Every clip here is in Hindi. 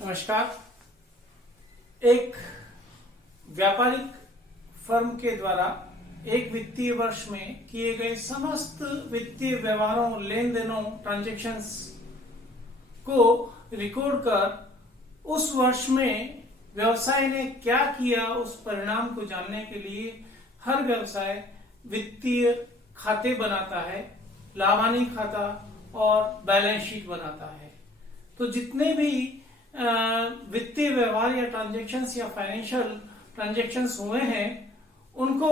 नमस्कार। एक व्यापारिक फर्म के द्वारा एक वित्तीय वर्ष में किए गए समस्त वित्तीय व्यवहारों, लेन देनों, ट्रांजैक्शंस को रिकॉर्ड कर उस वर्ष में व्यवसाय ने क्या किया उस परिणाम को जानने के लिए हर व्यवसाय वित्तीय खाते बनाता है, लाभ हानि खाता और बैलेंस शीट बनाता है। तो जितने भी वित्तीय व्यवहार या ट्रांजैक्शंस या फाइनेंशियल ट्रांजैक्शंस हुए हैं उनको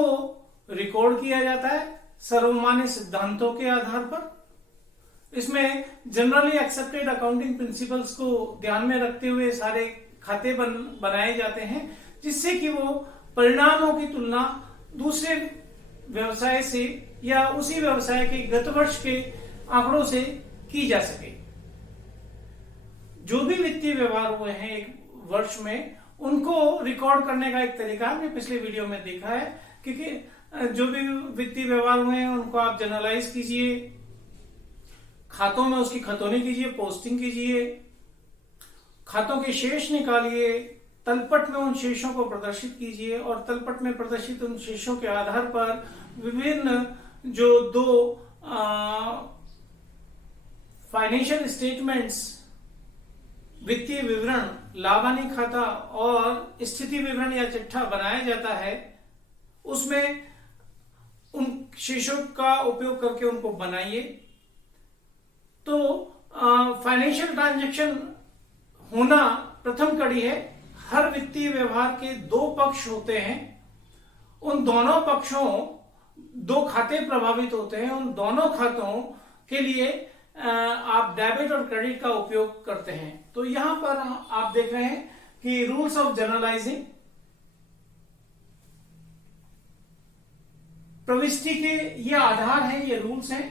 रिकॉर्ड किया जाता है सर्वमान्य सिद्धांतों के आधार पर। इसमें जनरली एक्सेप्टेड अकाउंटिंग प्रिंसिपल्स को ध्यान में रखते हुए सारे खाते बनाए जाते हैं, जिससे कि वो परिणामों की तुलना दूसरे व्यवसाय से या उसी व्यवसाय के गत वर्ष के आंकड़ों से की जा सके। जो भी वित्तीय व्यवहार हुए हैं एक वर्ष में उनको रिकॉर्ड करने का एक तरीका हमने पिछले वीडियो में देखा है, क्योंकि जो भी वित्तीय व्यवहार हुए हैं उनको आप जनरलाइज कीजिए, खातों में उसकी खतौनी कीजिए, पोस्टिंग कीजिए, खातों के शेष निकालिए, तलपट में उन शेषों को प्रदर्शित कीजिए और तलपट में प्रदर्शित उन शेषों के आधार पर विभिन्न जो दो फाइनेंशियल स्टेटमेंट्स, वित्तीय विवरण, लाभ हानि खाता और स्थिति विवरण या चिट्ठा बनाया जाता है, उसमें उन शेषों का उपयोग करके उनको बनाइए। तो फाइनेंशियल ट्रांजैक्शन होना प्रथम कड़ी है। हर वित्तीय व्यवहार के दो पक्ष होते हैं, उन दोनों पक्षों दो खाते प्रभावित होते हैं, उन दोनों खातों के लिए आप डेबिट और क्रेडिट का उपयोग करते हैं। तो यहां पर आप देख रहे हैं कि रूल्स ऑफ जनरलाइजिंग, प्रविष्टि के ये आधार हैं, ये रूल्स हैं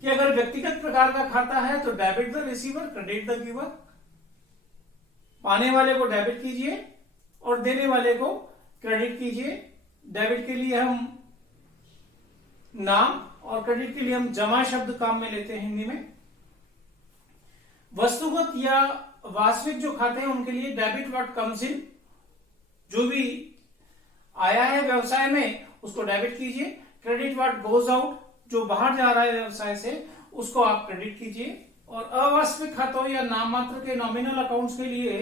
कि अगर व्यक्तिगत प्रकार का खाता है तो debit the receiver, credit the giver. पाने वाले को डेबिट कीजिए और देने वाले को क्रेडिट कीजिए। डेबिट के लिए हम नाम और क्रेडिट के लिए हम जमा शब्द काम में लेते हैं हिंदी में। वस्तुगत या वास्तविक जो खाते हैं उनके लिए डेबिट व्हाट कम्स इन, जो भी आया है व्यवसाय में उसको डेबिट कीजिए। क्रेडिट व्हाट गोज आउट, जो बाहर जा रहा है व्यवसाय से उसको आप क्रेडिट कीजिए। और अवास्तविक खातों या नाम मात्र के नॉमिनल अकाउंट्स के लिए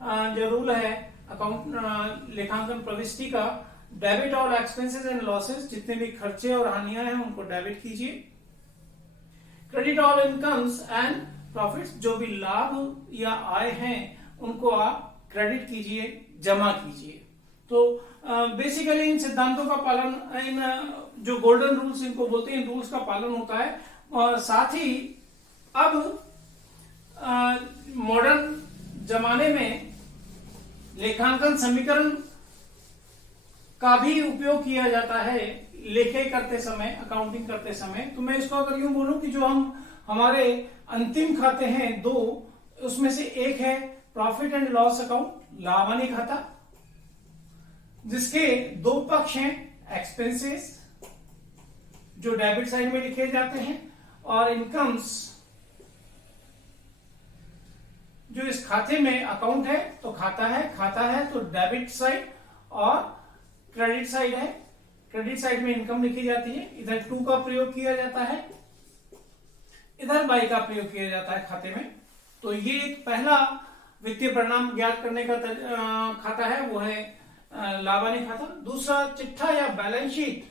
जो रूल है अकाउंट लेखांकन प्रविष्टि का, debit all expenses and losses, जितने भी खर्चे और हानियां हैं उनको डेबिट कीजिए। Credit all incomes and profits, जो भी लाभ या आय हैं उनको आप क्रेडिट कीजिए, जमा कीजिए। तो बेसिकली इन सिद्धांतों का पालन, इन जो गोल्डन रूल्स इनको बोलते हैं, इन रूल्स का पालन होता है। और साथ ही अब मॉडर्न जमाने में लेखांकन समीकरण का भी उपयोग किया जाता है लेखे करते समय, अकाउंटिंग करते समय। तो मैं इसको अगर यूं बोलूं कि जो हमारे अंतिम खाते हैं दो, उसमें से एक है प्रॉफिट एंड लॉस अकाउंट, लाभ हानि खाता, जिसके दो पक्ष हैं, एक्सपेंसेस जो डेबिट साइड में लिखे जाते हैं और इनकम्स जो इस खाते में अकाउंट है तो खाता है तो डेबिट साइड, और क्रेडिट साइड है, क्रेडिट साइड में इनकम लिखी जाती है। इधर 2 का प्रयोग किया जाता है, इधर बाई का प्रयोग किया जाता है खाते में। तो ये एक पहला वित्तीय परिणाम ज्ञात करने का खाता है, वो है लाभ हानि खाता। दूसरा चिट्ठा या बैलेंस शीट,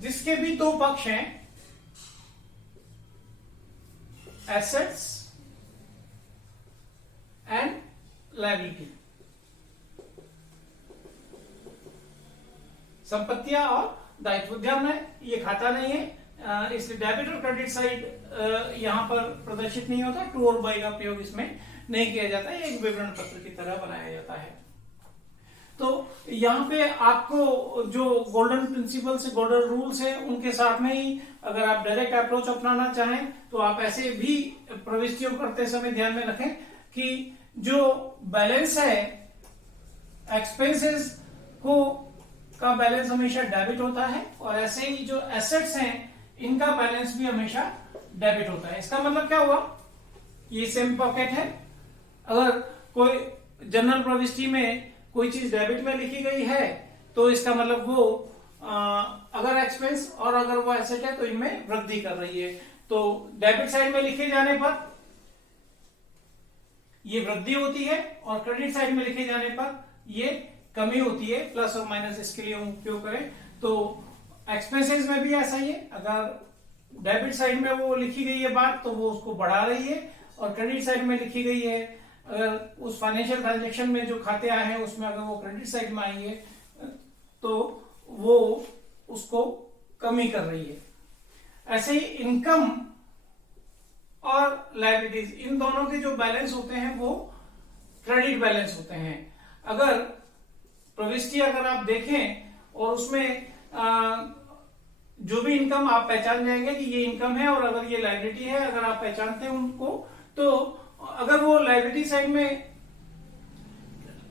जिसके भी दो पक्ष हैं, एसेट्स एंड लायबिलिटी, संपत्तियां और दायित्व। ध्यान है ये खाता नहीं है, इसलिए डेबिट और क्रेडिट साइड यहां पर प्रदर्शित नहीं होता। 2 और बाई का प्रयोग इसमें नहीं किया जाता है, एक विवरण पत्र की तरह बनाया जाता है। तो यहाँ पे आपको जो गोल्डन प्रिंसिपल्स, गोल्डन रूल्स हैं, उनके साथ में ही अगर आप डायरेक्ट अप्रोच अपनाना चाहें तो आप ऐसे भी प्रविष्टियों करते समय ध्यान में रखें कि जो बैलेंस है, एक्सपेंसेस को का बैलेंस हमेशा डेबिट होता है, और ऐसे ही जो एसेट्स हैं इनका बैलेंस भी हमेशा डेबिट होता है। इसका मतलब क्या हुआ, ये सेम पॉकेट है। अगर कोई जनरल प्रविष्टि में कोई चीज डेबिट में लिखी गई है तो इसका मतलब वो अगर एक्सपेंस और अगर वो एसेट है तो इनमें वृद्धि कर रही है। तो डेबिट साइड में लिखे जाने पर ये वृद्धि होती है और क्रेडिट साइड में लिखे जाने पर ये कमी होती है। प्लस और माइनस इसके लिए हम उपयोग करें तो एक्सपेंसेस में भी ऐसा ही है। अगर डेबिट साइड में वो लिखी गई है बात तो वो उसको बढ़ा रही है, और क्रेडिट साइड में लिखी गई है अगर उस फाइनेंशियल ट्रांजेक्शन में जो खाते आए हैं उसमें अगर वो क्रेडिट साइड में आई है तो वो उसको कमी कर रही है। ऐसे ही इनकम और लायबिलिटीज, इन दोनों के जो बैलेंस होते हैं वो क्रेडिट बैलेंस होते हैं। अगर प्रविष्टि अगर आप देखें और उसमें जो भी इनकम आप पहचान जाएंगे कि ये इनकम है और अगर ये लायबिलिटी है, अगर आप पहचानते हैं उनको, तो अगर वो लायबिलिटी साइड में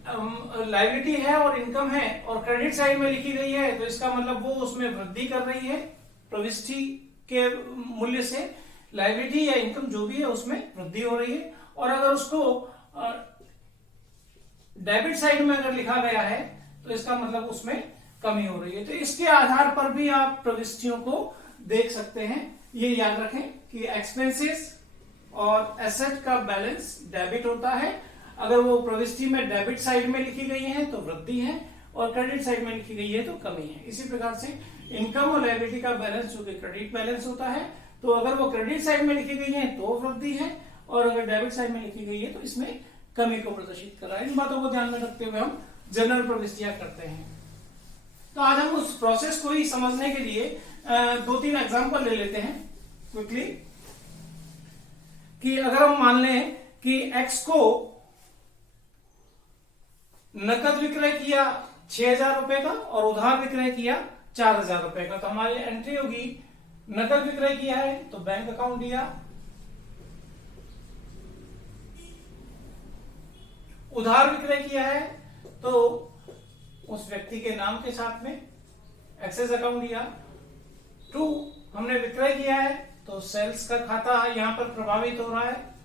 लायबिलिटी है और इनकम है और क्रेडिट साइड में लिखी गई है तो इसका मतलब वो उसमें वृद्धि कर रही है प्रविष्टि के मूल्य से। लायबिलिटी या इनकम जो भी है उसमें वृद्धि हो रही है। और अगर उसको डेबिट साइड में अगर लिखा गया है तो इसका मतलब उसमें कमी हो रही है। तो इसके आधार पर भी आप प्रविष्टियों को देख सकते हैं। ये याद रखें कि एक्सपेंसेस और एसेट का बैलेंस डेबिट होता है। अगर वो प्रविष्टि में डेबिट साइड में लिखी गई है तो वृद्धि है और क्रेडिट साइड में लिखी गई है तो कमी है। इसी प्रकार से इनकम और लायबिलिटी का बैलेंस जो कि क्रेडिट बैलेंस होता है, तो अगर वो क्रेडिट साइड में लिखी गई है तो वृद्धि है और अगर डेबिट साइड में लिखी गई है तो इसमें कमी को प्रदर्शित कर रहा है। इन बातों को ध्यान में रखते हुए हम जनरल प्रविष्टियां करते हैं। तो आज हम उस प्रोसेस को ही समझने के लिए 2-3 एग्जांपल ले लेते हैं क्विकली। कि अगर हम मान लें कि एक्स को नकद विक्रय किया 6,000 रुपए का और उधार विक्रय किया 4,000 रुपए का, तो हमारी एंट्री होगी नकद विक्रय किया है तो बैंक अकाउंट दिया, उधार विक्रय किया है तो उस व्यक्ति के नाम के साथ में एक्सेस अकाउंट दिया। 2, हमने विक्रय किया है तो सेल्स का खाता यहां पर प्रभावित हो रहा है।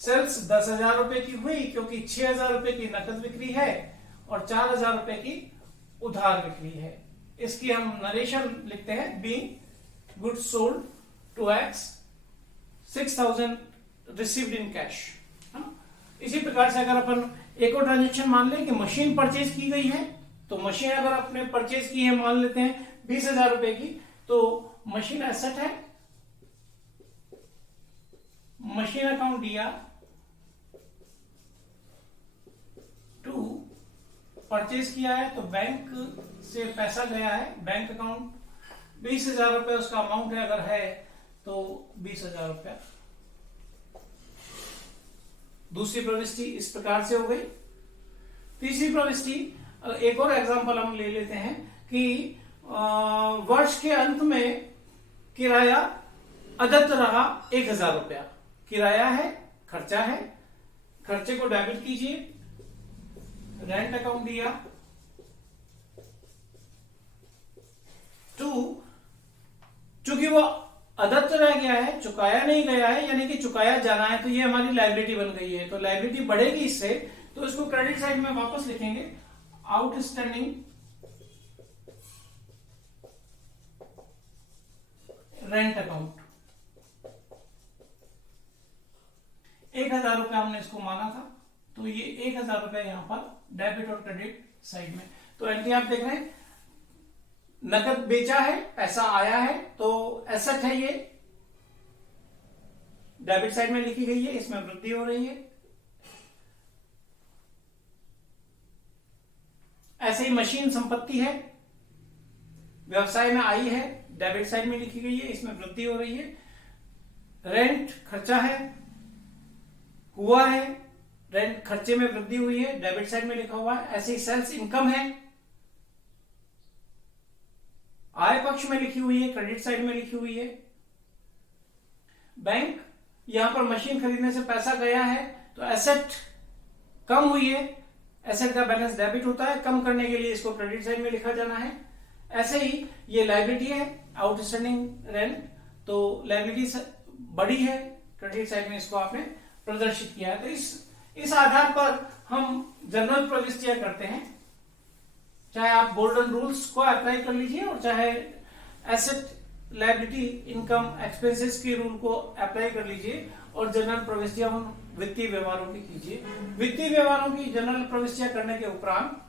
सेल्स 10,000 रुपए की हुई क्योंकि 6,000 रुपए की नकद बिक्री है और 4,000 रुपए की उधार बिक्री है। इसकी हम नरेशन लिखते हैं, being goods sold to X 6,000 received in cash. इसी प्रकार से अगर अपन एक और ट्रांजेक्शन मान लें कि मशीन परचेज की गई है, तो मशीन अगर आपने परचेज की है मान लेते हैं 20,000 रुपए की, तो मशीन एसेट है, मशीन अकाउंट दिया। 2, परचेज किया है तो बैंक से पैसा गया है, बैंक अकाउंट 20,000 रुपए उसका अमाउंट है, अगर है तो 20,000 रुपया। दूसरी प्रविष्टि इस प्रकार से हो गई। तीसरी प्रविष्टि, एक और एग्जांपल हम ले लेते हैं कि वर्ष के अंत में किराया अदत्त रहा 1,000 रुपया। किराया है, खर्चा है, खर्चे को डेबिट कीजिए, रेंट अकाउंट दिया। 2, चूंकि वो अदत्त रह गया है, चुकाया नहीं गया है, यानी कि चुकाया जाना है, तो ये हमारी लायबिलिटी बन गई है। तो लायबिलिटी बढ़ेगी इससे, तो इसको क्रेडिट साइड में वापस लिखेंगे, आउटस्टैंडिंग रेंट अकाउंट। 1,000 रुपया हमने इसको माना था, तो ये 1,000 रुपया यहां पर डेबिट और क्रेडिट साइड में। तो एंट्री आप देख रहे हैं, नकद बेचा है, पैसा आया है, तो एसेट है, ये डेबिट साइड में लिखी गई है, इसमें वृद्धि हो रही है। ऐसे ही मशीन संपत्ति है, व्यवसाय में आई है, डेबिट साइड में लिखी गई है, इसमें वृद्धि हो रही है। रेंट खर्चा है, हुआ है, रेंट खर्चे में वृद्धि हुई है, डेबिट साइड में लिखा हुआ है। ऐसे ही सेल्स इनकम है, आय पक्ष में लिखी हुई है, क्रेडिट साइड में लिखी हुई है। बैंक, यहां पर मशीन खरीदने से पैसा गया है तो एसेट कम हुई है, एसेट का बैलेंस डेबिट होता है, कम करने के लिए इसको क्रेडिट साइड में लिखा जाना है। ऐसे ही ये लायबिलिटी है, आउटस्टैंडिंग रेंट, तो लायबिलिटी बड़ी है, क्रेडिट साइड में इसको आपने प्रदर्शित किया है। तो इस आधार पर हम जनरल प्रविष्टियां करते हैं। चाहे आप गोल्डन रूल्स को अप्लाई कर लीजिए और चाहे एसेट लायबिलिटी इनकम एक्सपेंसेस के रूल को अप्लाई कर लीजिए और जनरल प्रविष्टियां उन वित्तीय व्यवहारों की कीजिए। वित्तीय व्यवहारों की जनरल प्रविष्टियां करने के उपरांत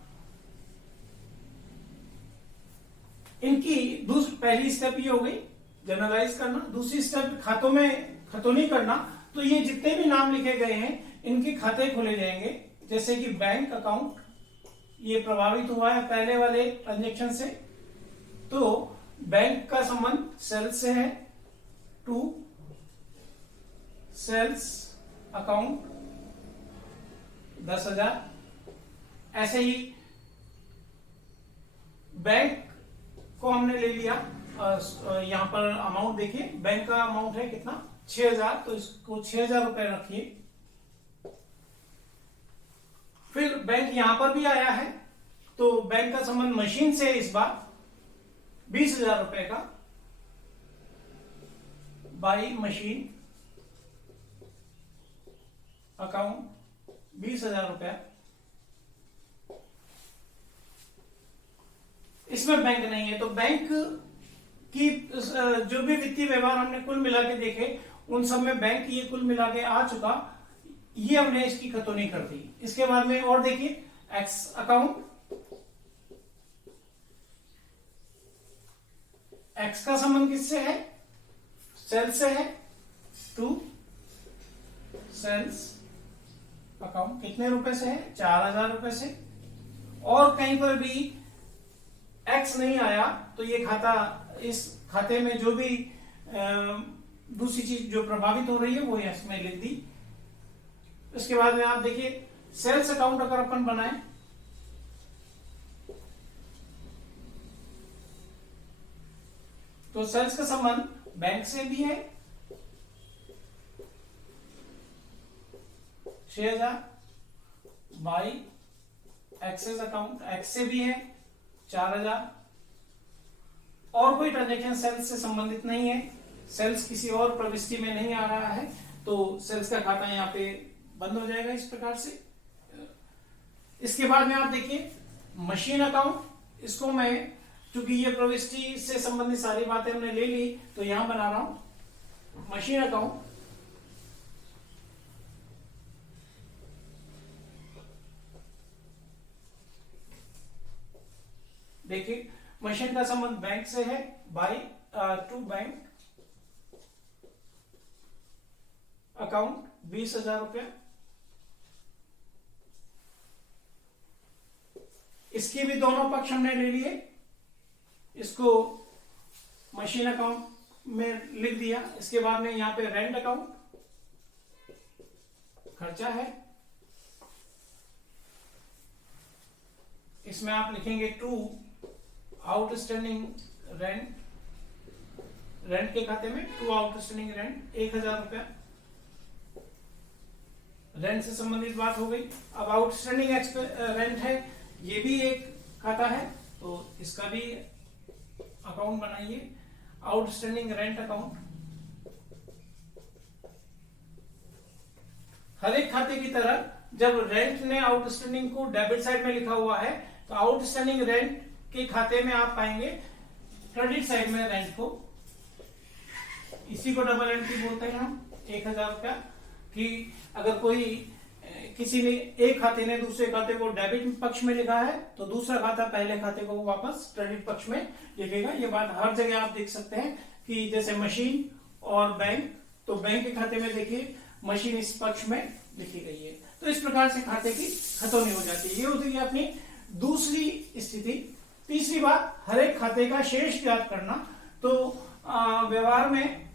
इनकी पहली स्टेप ये हो गई जनरलाइज करना। दूसरी स्टेप खातों में खतौनी करना। तो ये जितने भी नाम लिखे गए हैं इनके खाते खोले जाएंगे। जैसे कि बैंक अकाउंट ये प्रभावित हुआ है पहले वाले ट्रांजेक्शन से, तो बैंक का संबंध सेल्स से है। To sales account 10,000। ऐसे ही बैंक को हमने ले लिया। यहां पर अमाउंट देखिए, बैंक का अमाउंट है कितना 6,000, तो इसको 6,000 रुपए रखिए। फिर बैंक यहां पर भी आया है, तो बैंक का संबंध मशीन से इस बार 20,000 रुपए का बाई मशीन अकाउंट 20,000 रुपया। इसमें बैंक नहीं है, तो बैंक की जो भी वित्तीय व्यवहार हमने कुल मिला के देखे उन सब में बैंक ये कुल मिला के आ चुका। ये हमने इसकी खतौनी कर दी। इसके बाद में और देखिए एक्स अकाउंट, एक्स का संबंध किससे है, सेल्स से है। टू सेल्स अकाउंट कितने रुपए से है, 4,000 रुपए से। और कहीं पर भी एक्स नहीं आया तो ये खाता, इस खाते में जो भी दूसरी चीज जो प्रभावित हो रही है वो इसमें लिख दी। उसके बाद में आप देखिए सेल्स अकाउंट अगर अपन बनाए तो सेल्स का संबंध बैंक से भी है 6,000 बाई एक्सेस अकाउंट, एक्स से भी है 4,000। और कोई ट्रांजेक्शन सेल्स से संबंधित नहीं है, सेल्स किसी और प्रविष्टि में नहीं आ रहा है, तो सेल्स का खाता यहाँ पे बंद हो जाएगा इस प्रकार से। इसके बाद में आप देखिए मशीन अकाउंट, इसको मैं चूंकि ये प्रविष्टि से संबंधित सारी बातें हमने ले ली तो यहां बना रहा हूं मशीन अकाउंट। देखिए मशीन का संबंध बैंक से है बाई टू बैंक अकाउंट 20,000 रुपया। इसके भी दोनों पक्ष हमने ले लिए, इसको मशीन अकाउंट में लिख दिया। इसके बाद में यहां पे रेंट अकाउंट खर्चा है, इसमें आप लिखेंगे टू आउटस्टैंडिंग रेंट, रेंट के खाते में टू आउटस्टैंडिंग रेंट 1,000 रुपया। रेंट से संबंधित बात हो गई। अब आउटस्टैंडिंग रेंट है, ये भी एक खाता है, तो इसका भी अकाउंट बनाइए आउटस्टैंडिंग रेंट अकाउंट। हर एक खाते की तरह जब रेंट ने आउटस्टैंडिंग को डेबिट साइड में लिखा हुआ है तो आउटस्टैंडिंग रेंट के खाते में आप पाएंगे क्रेडिट साइड में रेंट को। इसी को डबल एंट्री बोलते हैं हम 1,000 रुपया। कि अगर कोई किसी ने एक खाते ने दूसरे खाते को डेबिट पक्ष में लिखा है तो दूसरा खाता पहले खाते को वापस क्रेडिट पक्ष में लिखेगा। ये बात हर जगह आप देख सकते हैं कि जैसे मशीन और बैंक, तो बैंक के खाते में देखिए मशीन इस पक्ष में लिखी गई है। तो इस प्रकार से खाते की खतौनी हो जाती है। ये होती है अपनी दूसरी स्थिति। तीसरी बात, हर एक खाते का शेष ज्ञात करना। तो व्यवहार में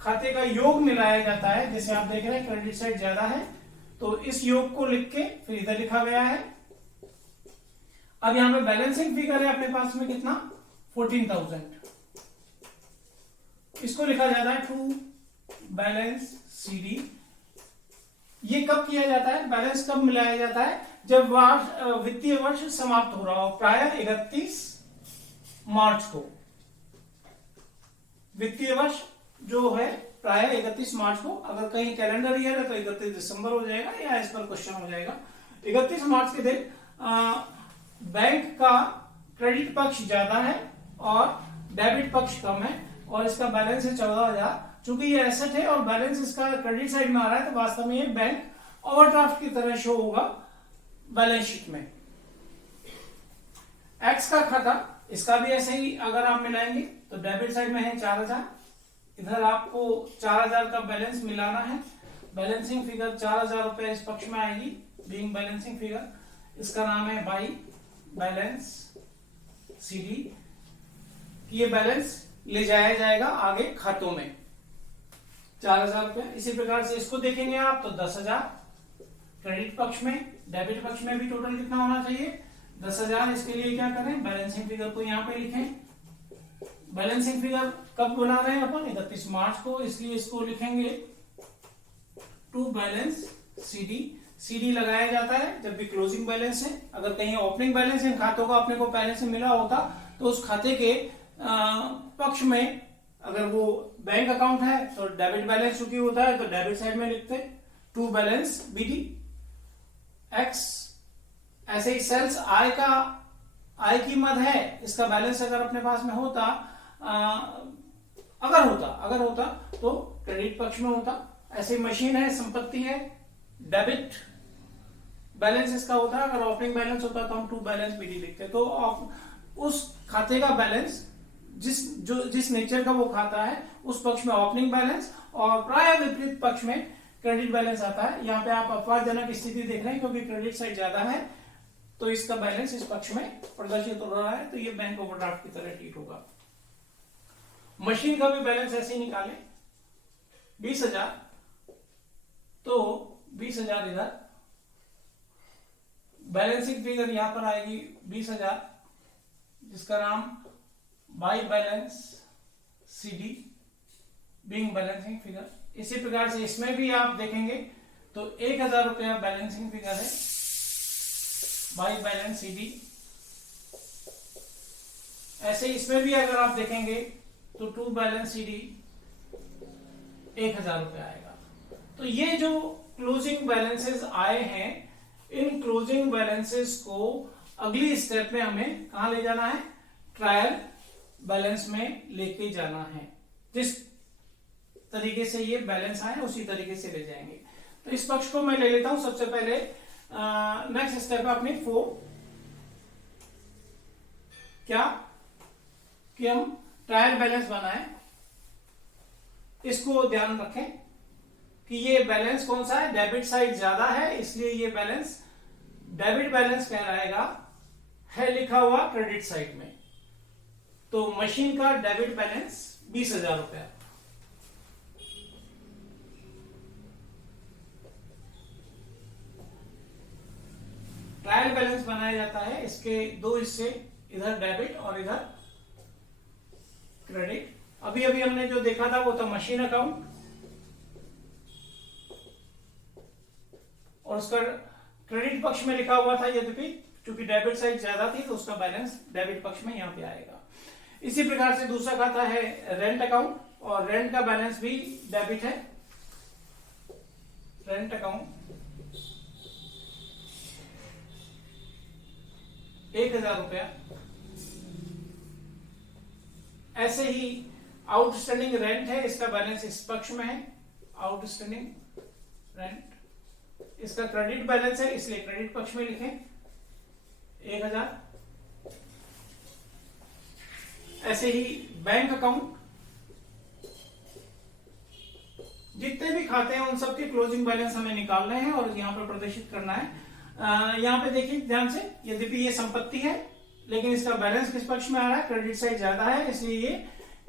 खाते का योग मिलाया जाता है। जैसे आप देख रहे हैं क्रेडिट साइड ज्यादा है तो इस योग को लिख के फिर इधर लिखा गया है। अब यहां पे बैलेंसिंग फिगर है अपने पास में कितना 14,000, इसको लिखा जाता है टू बैलेंस सीडी। ये कब किया जाता है, बैलेंस कब मिलाया जाता है, जब वित्तीय वर्ष समाप्त हो रहा हो, प्रायः 31 मार्च को। वित्तीय वर्ष जो है प्राय 31 मार्च को, अगर कहीं कैलेंडर ईयर है तो 31 दिसंबर हो जाएगा या इस पर क्वेश्चन हो जाएगा। 31 मार्च के दिन बैंक का क्रेडिट पक्ष ज्यादा है और डेबिट पक्ष कम है और इसका बैलेंस है 14,000। चूंकि ये एसेट है और बैलेंस इसका क्रेडिट साइड में आ रहा है तो वास्तव में ये बैंक ओवरड्राफ्ट की तरह शो होगा बैलेंस शीट में। एक्स का खाता, इसका भी ऐसे ही अगर आप मिलाएंगे तो डेबिट साइड में है 4,000, इधर आपको 4,000 का बैलेंस मिलाना है। बैलेंसिंग फिगर 4,000 रुपए इस पक्ष में आएगी, बीइंग बैलेंसिंग फिगर। इसका नाम है बाई बैलेंस सीडी। ये बैलेंस ले जाया जाएगा आगे खातों में 4,000 रुपए। इसी प्रकार से इसको देखेंगे आप तो 10,000 क्रेडिट पक्ष में, डेबिट पक्ष में भी टोटल कितना होना चाहिए 10,000। इसके लिए क्या करें, बैलेंसिंग फिगर को यहाँ पे लिखें। बैलेंसिंग फिगर कब बना रहे हैं अपन, 31 मार्च को, इसलिए इसको लिखेंगे टू बैलेंस सीडी। सीडी लगाया जाता है जब भी क्लोजिंग बैलेंस है। अगर कहीं ओपनिंग बैलेंस इन खातों का अपने को पहले से मिला होता तो उस खाते के पक्ष में अगर वो बैंक अकाउंट है तो डेबिट बैलेंस चूंकि होता है तो डेबिट साइड में लिखते टू बैलेंस बीडी एक्स। ऐसे ही सेल्स आय की मद है, इसका बैलेंस अगर अपने पास में होता अगर होता तो क्रेडिट पक्ष में होता। ऐसे मशीन है, संपत्ति है, डेबिट बैलेंस इसका होता है। अगर ओपनिंग बैलेंस होता तो हम टू बैलेंस बीडी लिखते। तो उस खाते का बैलेंस जिस नेचर का वो खाता है उस पक्ष में ओपनिंग बैलेंस और प्राय विपरीत पक्ष में क्रेडिट बैलेंस आता है। यहाँ पे आप अपवादजनक स्थिति देख रहे हैं क्योंकि क्रेडिट साइड ज्यादा है तो इसका बैलेंस इस पक्ष में प्रदर्शित हो रहा है, तो ये बैंक ओवरड्राफ्ट की तरह ट्रीट होगा। मशीन का भी बैलेंस ऐसे ही निकाले 20,000 तो 20,000 इधर, बैलेंसिंग फिगर यहां पर आएगी 20,000 जिसका नाम by balance CD being balancing figure. इसी प्रकार से इसमें भी आप देखेंगे तो 1,000 रुपया बैलेंसिंग फिगर है बाई बैलेंस सीडी। ऐसे इसमें भी अगर आप देखेंगे तो टू बैलेंस सीडी 1,000 रुपया आएगा। तो ये जो क्लोजिंग बैलेंसेस आए हैं इन क्लोजिंग बैलेंसेस को अगली स्टेप में हमें कहां ले जाना है, ट्रायल बैलेंस में लेके जाना है। जिस तरीके से ये बैलेंस आए उसी तरीके से ले जाएंगे। तो इस पक्ष को मैं ले लेता हूं। सबसे पहले नेक्स्ट स्टेप है अपनी 4 क्या कि हम ट्रायल बैलेंस बनाएं। इसको ध्यान रखें कि ये बैलेंस कौन सा है, डेबिट साइड ज्यादा है इसलिए ये बैलेंस डेबिट बैलेंस कहलाएगा, है लिखा हुआ क्रेडिट साइड में। तो मशीन का डेबिट बैलेंस 20,000 रुपया। ट्रायल बैलेंस बनाया जाता है, इसके दो हिस्से, इधर डेबिट और इधर क्रेडिट। अभी अभी हमने जो देखा था वो था मशीन अकाउंट और उसका क्रेडिट पक्ष में लिखा हुआ था, यद्यपि चूंकि डेबिट साइड ज्यादा थी तो उसका बैलेंस डेबिट पक्ष में यहां पे आएगा। इसी प्रकार से दूसरा खाता है रेंट अकाउंट और रेंट का बैलेंस भी डेबिट है। रेंट अकाउंट 1,000 रुपया। ऐसे ही आउटस्टैंडिंग रेंट है, इसका बैलेंस इस पक्ष में है, आउटस्टैंडिंग रेंट। इसका क्रेडिट बैलेंस है इसलिए क्रेडिट पक्ष में लिखें 1,000। ऐसे ही बैंक अकाउंट, जितने भी खाते हैं उन सबके क्लोजिंग बैलेंस हमें निकालने हैं और यहां पर प्रदर्शित करना है। यहां पे देखिए ध्यान से, यद्यपि ये संपत्ति है लेकिन इसका बैलेंस किस पक्ष में आ रहा है, क्रेडिट साइड ज्यादा है इसलिए ये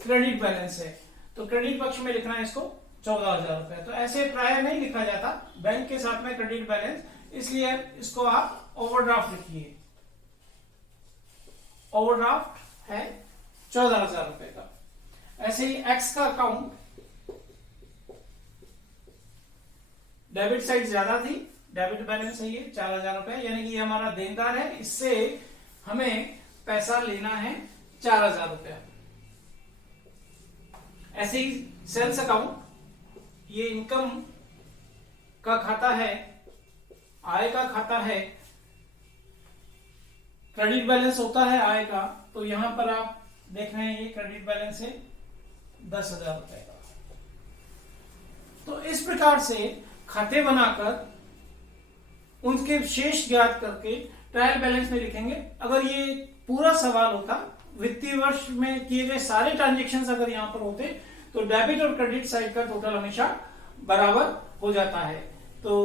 क्रेडिट बैलेंस है। तो क्रेडिट पक्ष में लिखना है इसको 14,000 रुपए। तो ऐसे प्राय नहीं लिखा जाता बैंक के साथ में क्रेडिट बैलेंस, इसलिए इसको आप ओवरड्राफ्ट लिखिए। ओवरड्राफ्ट है 14,000 रुपए का। ऐसे ही एक्स का अकाउंट, डेबिट साइड ज्यादा थी, डेबिट बैलेंस है ये 4,000 रुपए, यानी कि ये हमारा देनदार है, इससे हमें पैसा लेना है 4,000 रुपया। ऐसे ही सेल्स अकाउंट, ये इनकम का खाता है, आय का खाता है, क्रेडिट बैलेंस होता है आय का। तो यहां पर आप देख रहे हैं ये क्रेडिट बैलेंस है 10,000 रुपए का। तो इस प्रकार से खाते बनाकर उनके शेष ज्ञात करके ट्रायल बैलेंस में लिखेंगे। अगर ये पूरा सवाल होता, वित्तीय वर्ष में किए गए सारे ट्रांजेक्शन अगर यहां पर होते, तो डेबिट और क्रेडिट साइड का टोटल हमेशा बराबर हो जाता है। तो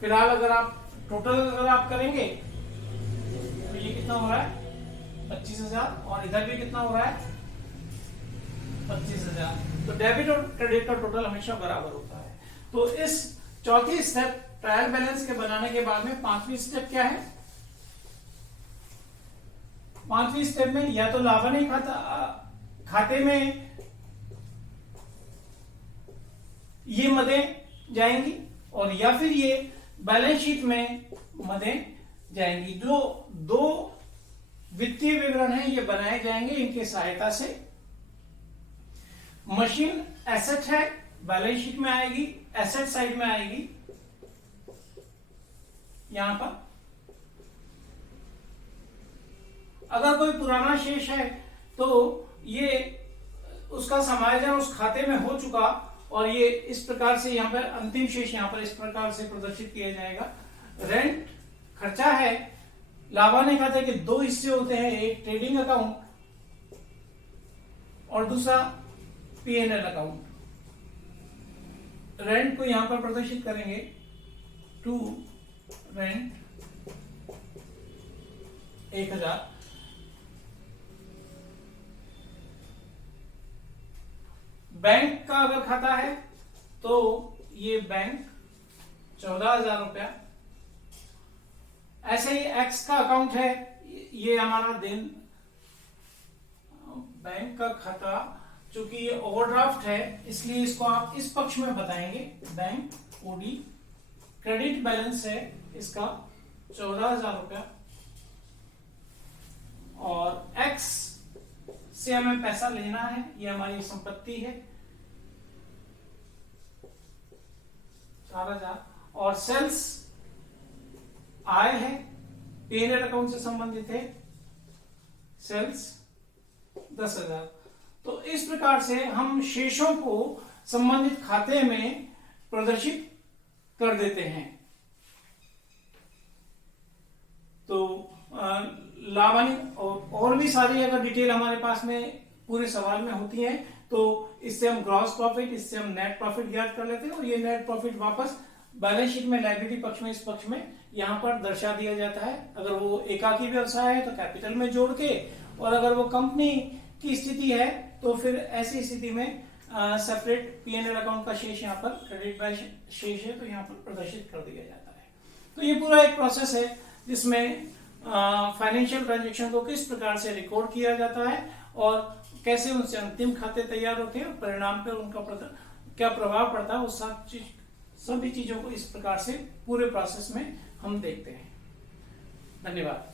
फिलहाल अगर आप टोटल करेंगे तो ये कितना हो रहा है 25,000, और इधर भी कितना हो रहा है 25,000। तो डेबिट और क्रेडिट का टोटल हमेशा बराबर होता है। तो इस चौथी स्टेप ट्रायल बैलेंस के बनाने के बाद में पांचवी स्टेप क्या है? पांचवी स्टेप में या तो लाभान्वित खाते में ये मदें जाएंगी, और या फिर ये बैलेंस शीट में मदें जाएंगी। जो दो वित्तीय विवरण है ये बनाए जाएंगे इनके सहायता से। मशीन एसेट है, बैलेंस शीट में आएगी, एसेट साइड में आएगी यहां पर। अगर कोई पुराना शेष है तो ये उसका समायोजन उस खाते में हो चुका, और ये इस प्रकार से यहां पर अंतिम शेष यहां पर इस प्रकार से प्रदर्शित किया जाएगा। रेंट खर्चा है, लाभान्वित खाते के दो हिस्से होते हैं, एक ट्रेडिंग अकाउंट और दूसरा P&L अकाउंट। रेंट को यहां पर प्रदर्शित करेंगे, टू रेंट 1,000। बैंक का अगर खाता है तो ये बैंक 14,000 रुपया। ऐसे ही एक्स का अकाउंट है, ये हमारा दिन बैंक का खाता, चूंकि ये ओवरड्राफ्ट है इसलिए इसको आप इस पक्ष में बताएंगे, बैंक ओडी। क्रेडिट बैलेंस है इसका 14,000 रुपया, और एक्स से हमें पैसा लेना है, ये हमारी संपत्ति है 4,000, और सेल्स आय है, P&L अकाउंट से संबंधित है, सेल्स 10,000। तो इस प्रकार से हम शेषों को संबंधित खाते में प्रदर्शित कर देते हैं। तो लाभान्वित और भी सारी अगर डिटेल हमारे पास में पूरे सवाल में होती है तो इससे हम ग्रॉस प्रॉफिट, इससे हम नेट प्रॉफिट ज्ञात कर लेते हैं, और ये नेट प्रॉफिट वापस बैलेंस शीट में लायबिलिटी पक्ष में इस पक्ष में यहां पर दर्शा दिया जाता है। अगर वो एकाकी व्यवसाय है तो कैपिटल में जोड़ के, और अगर वो कंपनी की स्थिति है तो फिर ऐसी स्थिति में सेपरेट P&L अकाउंट का शेष यहाँ पर, क्रेडिट बैलेंस शेष है तो यहाँ पर प्रदर्शित कर दिया जाता है। तो ये पूरा एक प्रोसेस है जिसमें फाइनेंशियल ट्रांजेक्शन को किस प्रकार से रिकॉर्ड किया जाता है और कैसे उनसे अंतिम खाते तैयार होते हैं और परिणाम पर उनका क्या प्रभाव पड़ता है, उस सभी चीजों को इस प्रकार से पूरे प्रोसेस में हम देखते हैं। धन्यवाद।